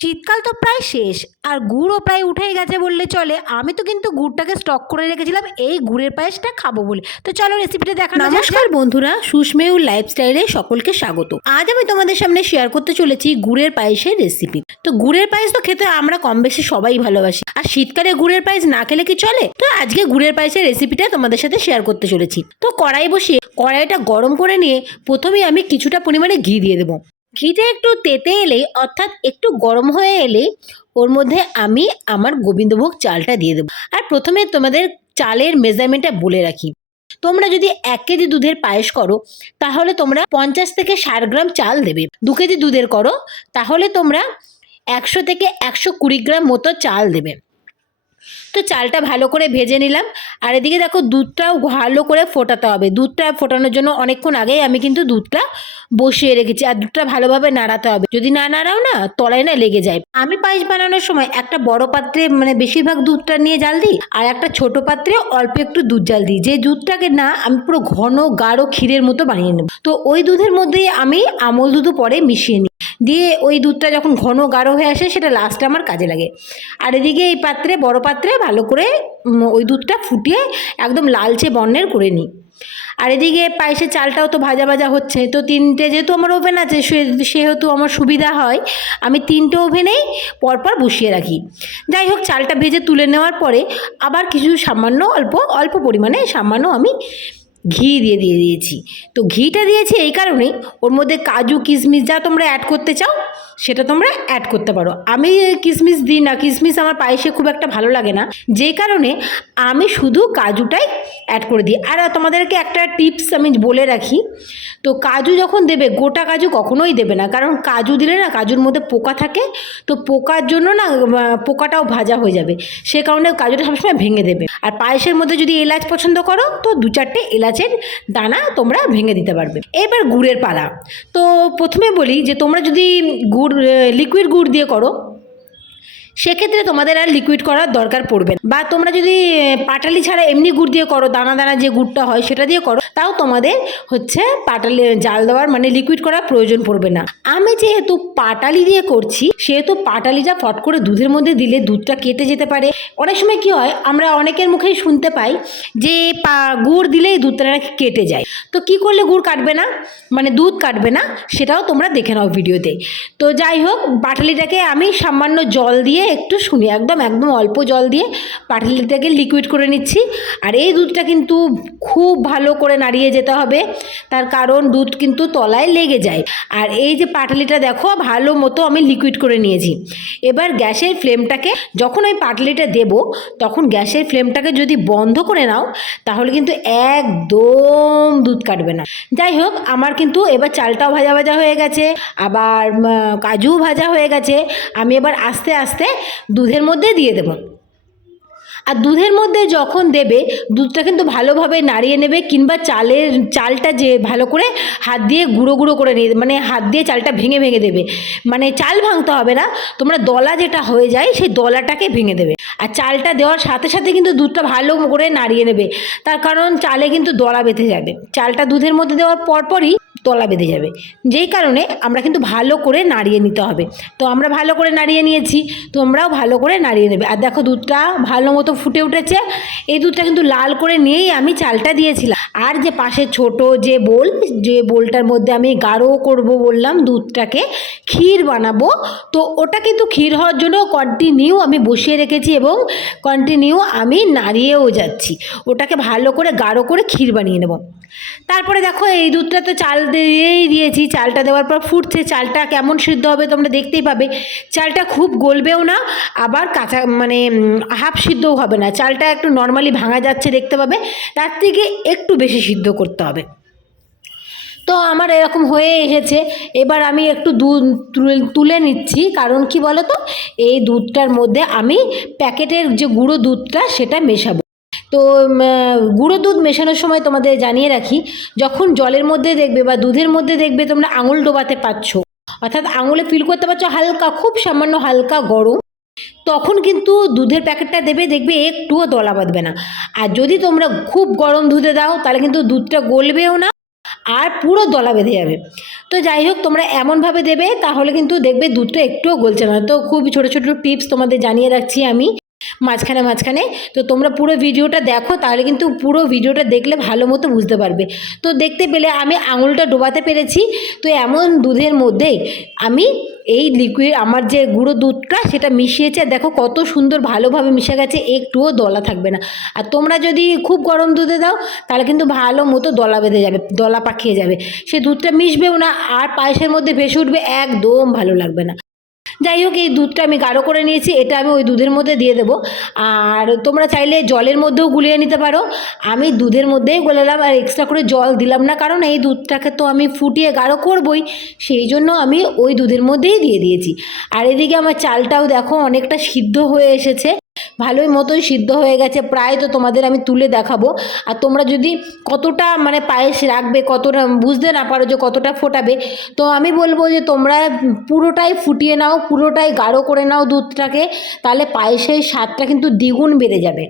শীতকাল তো প্রায় শেষ আর গুড়ও প্রায় উঠেই গেছে বললে চলে। আমি তো কিন্তু গুড়টাকে স্টক করে রেখেছিলাম এই গুড়ের পায়েসটা খাবো বলে। তো চলো রেসিপিটা দেখানো যাক। নমস্কার বন্ধুরা, সুস্মেয়ুর লাইফস্টাইলে সকলকে স্বাগত। আজ আমি তোমাদের সামনে শেয়ার করতে চলেছি গুড়ের পায়েসের রেসিপি। তো গুড়ের পায়েস তো খেতে আমরা কম বেশি সবাই ভালোবাসি, আর শীতকালে গুড়ের পায়েস না খেলে কি চলে? তো আজকে গুড়ের পায়েসের রেসিপিটা তোমাদের সাথে শেয়ার করতে চলেছি। তো কড়াই বসিয়ে কড়াইটা গরম করে নিয়ে প্রথমেই আমি কিছুটা পরিমাণে ঘি দিয়ে দেবো। ঘিটা একটু তেতে এলেই, অর্থাৎ একটু গরম হয়ে এলেই ওর মধ্যে আমি আমার গোবিন্দভোগ চালটা দিয়ে দেবো। আর প্রথমে তোমাদের চালের মেজারমেন্টটা বলে রাখি। তোমরা যদি 1 কেজি দুধের পায়েস করো তাহলে তোমরা 50 থেকে 60 গ্রাম চাল দেবে। 2 কেজি দুধের করো তাহলে তোমরা 100 থেকে 120 গ্রাম মতো চাল দেবে। তো চালটা ভালো করে ভেজে নিলাম। আর এদিকে দেখো দুধটাও ভালো করে ফোটাতে হবে। দুধটা ফোটানোর জন্য অনেকক্ষণ আগেই আমি কিন্তু দুধটা বসিয়ে রেখেছি। আর দুধটা ভালোভাবে নাড়াতে হবে, যদি না নাড়াও না তলায় না লেগে যায়। আমি পায়েস বানানোর সময় একটা বড় পাত্রে বেশিরভাগ দুধটা নিয়ে জাল দিই, আর একটা ছোট পাত্রে অল্প একটু দুধ জাল দিই। যে দুধটাকে না আমি পুরো ঘন গাঢ় ক্ষীরের মতো বানিয়ে নেব। তো ওই দুধের মধ্যেই আমি আমল দুধও পরে মিশিয়ে নিই, দিয়ে ওই দুধটা যখন ঘন গাঢ় হয়ে আসে সেটা লাস্টে আমার কাজে লাগে। আর এদিকে এই পাত্রে, বড় পাত্রে ভালো করে ওই দুধটা ফুটিয়ে একদম লালচে বর্ণের করে নিই। আর এদিকে পায়েসের চালটাও তো ভাজা ভাজা হচ্ছে। তো তিনটে যেহেতু আমার ওভেন আছে সেহেতু আমার সুবিধা হয়, আমি 3টে ওভেনেই পরপর বসিয়ে রাখি। যাই হোক, চালটা ভেজে তুলে নেওয়ার পরে আবার কিছু সামান্য অল্প পরিমাণে সামান্য আমি ঘি দিয়ে দিয়েছি। তো ঘিটা দিয়েছি এই কারণেই, ওর মধ্যে কাজু কিশমিশ যা তোমরা অ্যাড করতে চাও সেটা তোমরা অ্যাড করতে পারো। আমি কিশমিশ দিই না, কিশমিশ আমার পায়েসে খুব একটা ভালো লাগে না, যেই কারণে আমি শুধু কাজুটাই অ্যাড করে দিই। আর তোমাদেরকে একটা টিপস আমি বলে রাখি, তো কাজু যখন দেবে গোটা কাজু কখনোই দেবে না, কারণ কাজু দিলে না কাজুর মধ্যে পোকা থাকে। তো পোকার জন্য না পোকাটাও ভাজা হয়ে যাবে, সে কারণে কাজুটা সবসময় ভেঙে দেবে। আর পায়েসের মধ্যে যদি এলাচ পছন্দ করো তো 2-4টে এলাচের দানা তোমরা ভেঙে দিতে পারবে। এবার গুড়ের পালা। তো প্রথমে বলি যে তোমরা যদি লিকুইড গুড় দিয়ে করো সেক্ষেত্রে তোমাদের আর লিকুইড করার দরকার পড়বে না। বা তোমরা যদি পাটালি ছাড়া এমনি গুড় দিয়ে করো, দানা দানা যে গুড়টা হয় সেটা দিয়ে করো, তাও তোমাদের পাটালি জাল দেওয়ার লিকুইড করার প্রয়োজন পড়বে না। আমি যেহেতু পাটালি দিয়ে করছি সেহেতু পাটালিটা ফট করে দুধের মধ্যে দিলে দুধটা কেটে যেতে পারে। অনেক সময় কি হয়, আমরা অনেকের মুখেই শুনতে পাই যে গুড় দিলেই দুধটা নাকি কেটে যায়। তো কি করলে গুড় কাটবে না, দুধ কাটবে না, সেটাও তোমরা দেখে নাও ভিডিওতে। তো যাই হোক, পাটালিটাকে আমি সামান্য জল দিয়ে একটু একদম অল্প জল দিয়ে পাটালিটাকে লিকুইড করে নিচ্ছি। আর এই দুধটা কিন্তু খুব ভালো করে নাড়িয়ে যেতে হবে, তার কারণ দুধ কিন্তু তলায় লেগে যায়। আর এই যে পাটালিটা দেখো ভালো মতো আমি লিকুইড করে নিয়েছি। এবার গ্যাসের ফ্লেমটাকে, যখন ওই পাটালিটা দেব তখন গ্যাসের ফ্লেমটাকে যদি বন্ধ করে নাও তাহলে কিন্তু একদম দুধ কাটবে না। যাই হোক, আমার কিন্তু এবার চালটাও ভাজা ভাজা হয়ে গেছে, আবার কাজুও ভাজা হয়ে গেছে। আমি এবার আস্তে আস্তে দুধের মধ্যে দিয়ে দেবো। আর দুধের মধ্যে যখন দেবে দুধটা কিন্তু ভালোভাবে নাড়িয়ে নেবে, কিংবা চালটা যে ভালো করে হাত দিয়ে গুঁড়ো গুঁড়ো করে নিয়ে হাত দিয়ে চালটা ভেঙে ভেঙে দেবে। চাল ভাঙতে হবে না, তোমরা দলা যেটা হয়ে যায় সেই দলাটাকে ভেঙে দেবে। আর চালটা দেওয়ার সাথে সাথে কিন্তু দুধটা ভালো করে নাড়িয়ে নেবে, তার কারণ চালে কিন্তু দলা বেঁধে যাবে। চালটা দুধের মধ্যে দেওয়ার পরপরই তলা বেঁধে যাবে, যেই কারণে আমরা কিন্তু ভালো করে নাড়িয়ে নিতে হবে। তো আমরা ভালো করে নাড়িয়ে নিয়েছি, তোমরাও ভালো করে নাড়িয়ে নেবে। আর দেখো দুধটা ভালো মতো ফুটে উঠেছে। এই দুধটা কিন্তু লাল করে নিয়েই আমি চালটা দিয়েছিলাম। আর যে পাশে ছোট যে বোলটার মধ্যে আমি গাঢ় করব বললাম দুধটাকে, ক্ষীর বানাবো, তো ওটা কিন্তু ক্ষীর হওয়ার জন্য কন্টিনিউ আমি বসিয়ে রেখেছি এবং কন্টিনিউ আমি নাড়িয়েও যাচ্ছি। ওটাকে ভালো করে গাঢ় করে ক্ষীর বানিয়ে নেব। তারপরে দেখো এই দুধটা তো চাল দিয়েছি, চালটা দেওয়ার পর ফুটছে। চালটা কেমন সিদ্ধ হবে তোমরা দেখতেই পাবে। চালটা খুব গলবেও না, আবার কাঁচা হাফ সিদ্ধও হবে না। চালটা একটু নর্মালি ভাঙা যাচ্ছে দেখতে পাবে, তার থেকে একটু বেশি সিদ্ধ করতে হবে। তো আমার এরকম হয়ে এসেছে। এবার আমি একটু দুধ তুলে নিচ্ছি, কারণ কি বলো তো, এই দুধটার মধ্যে আমি প্যাকেটের যে গুঁড়ো দুধটা সেটা মেশাবো। তো গুঁড়ো দুধ মেশানোর সময় তোমাদের জানিয়ে রাখি, যখন জলের মধ্যে দেখবে বা দুধের মধ্যে দেখবে তোমরা আঙুল ডোবাতে পারছো, অর্থাৎ আঙুলে ফিল করতে পারছো হালকা, খুব সামান্য হালকা গরম, তখন কিন্তু দুধের প্যাকেটটা দেখবে একটুও দলা বাঁধবে না। আর যদি তোমরা খুব গরম দুধে দাও তাহলে কিন্তু দুধটা গলবেও না, আর পুরো দলা বেঁধে যাবে। তো যাই হোক, তোমরা এমনভাবে দেবে, তাহলে কিন্তু দেখবে দুধটা একটুও গলছে না। তো খুব ছোটো ছোটো টিপস তোমাদের জানিয়ে রাখছি আমি মাঝখানে। তো তোমরা পুরো ভিডিওটা দেখো, তাহলে কিন্তু পুরো ভিডিওটা দেখলে ভালো মতো বুঝতে পারবে। তো দেখতে পেলে আমি আঙুলটা ডোবাতে পেরেছি। তো এমন দুধের মধ্যেই আমি এই লিকুইড আমার যে গুঁড়ো দুধটা সেটা মিশিয়েছে, দেখো কত সুন্দর ভালোভাবে মিশে গেছে, একটুও দলা থাকবে না। আর তোমরা যদি খুব গরম দুধে দাও তাহলে কিন্তু ভালো মতো দলা বেঁধে যাবে, দলা পাকিয়ে যাবে, সে দুধটা মিশবেও না, আর পায়েসের মধ্যে ভেসে উঠবে, একদম ভালো লাগবে না। যাই হোক, এই দুধটা আমি গাঢ় করে নিয়েছি, এটা আমি ওই দুধের মধ্যে দিয়ে দেবো। আর তোমরা চাইলে জলের মধ্যেও গুলিয়ে নিতে পারো। আমি দুধের মধ্যেই গলালাম, আর এক্সট্রা করে জল দিলাম না, কারণ এই দুধটাকে তো আমি ফুটিয়ে গাঢ় করবই, সেই জন্য আমি ওই দুধের মধ্যেই দিয়ে দিয়েছি। আর এদিকে আমার চালটাও দেখো অনেকটা সিদ্ধ হয়ে এসেছে, ভালোই মতোই সিদ্ধ হয়ে গেছে প্রায়। তো তোমাদের আমি তুলে দেখাবো। আর তোমরা যদি কতটা মানে পায়েস রাখবে, কতটা বুঝতে না পারো যে কতটা ফোটাবে, তো আমি বলবো যে তোমরা পুরোটাই ফুটিয়ে নাও, পুরোটাই গাঢ় করে নাও দুধটাকে, তাহলে পায়েসের স্বাদটা কিন্তু দ্বিগুণ বেড়ে যাবে।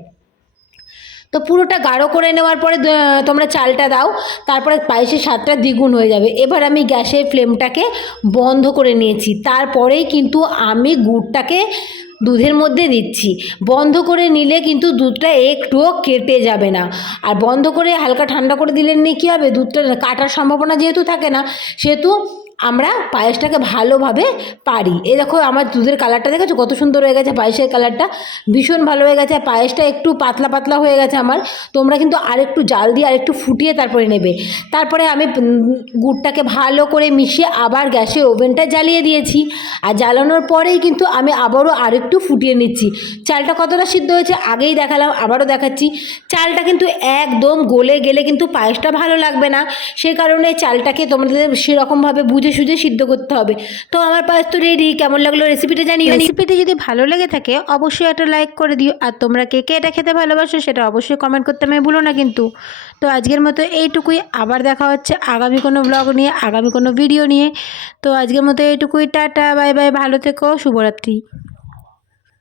তো পুরোটা গাঢ় করে নেওয়ার পরে তোমরা চালটা দাও, তারপরে পায়েসের স্বাদটা দ্বিগুণ হয়ে যাবে। এবার আমি গ্যাসের ফ্লেমটাকে বন্ধ করে নিয়েছি, তারপরেই কিন্তু আমি গুড়টাকে দুধের মধ্যে দিচ্ছি। বন্ধ করে নিলে কিন্তু দুধটা একটুও কেটে যাবে না। আর বন্ধ করে হালকা ঠান্ডা করে দিলে নিয়ে কী হবে, দুধটা কাটার সম্ভাবনা যেহেতু থাকে না, সেহেতু আমরা পায়েসটাকে ভালোভাবে পারি। এই দেখো আমার দুধের কালারটা দেখেছো কত সুন্দর হয়ে গেছে, পায়েসের কালারটা ভীষণ ভালো হয়ে গেছে। পায়েসটা একটু পাতলা পাতলা হয়ে গেছে আমার। তোমরা কিন্তু আরেকটু জাল দিয়ে আরেকটু ফুটিয়ে তারপরে নেবে। তারপরে আমি গুড়টাকে ভালো করে মিশিয়ে আবার গ্যাসের ওভেনটা জ্বালিয়ে দিয়েছি। আর জ্বালানোর পরেই কিন্তু আমি আবারও আরেকটু ফুটিয়ে নিচ্ছি। চালটা কতটা সিদ্ধ হয়েছে আগেই দেখালাম, আবারও দেখাচ্ছি। চালটা কিন্তু একদম গলে গেলে কিন্তু পায়েসটা ভালো লাগবে না, সে কারণে চালটাকে তোমাদের সেরকমভাবে বুঝে সুঝে সিদ্ধ করতে হবে। তো আমার পায়েস তো রেডি। কেমন লাগলো রেসিপিটা জানিও। রেসিপিটি যদি ভালো লেগে থাকে অবশ্যই একটা লাইক করে দিও, আর তোমরা কে কে এটা খেতে ভালোবাসো সেটা অবশ্যই কমেন্ট করতে আমি ভুলো না কিন্তু। তো আজকের মতো এইটুকুই, আবার দেখা হচ্ছে আগামী কোনো ব্লগ নিয়ে, আগামী কোনো ভিডিও নিয়ে। তো আজকের মতো এইটুকুই, টাটা বাই বাই, ভালো থেকো, শুভরাত্রি।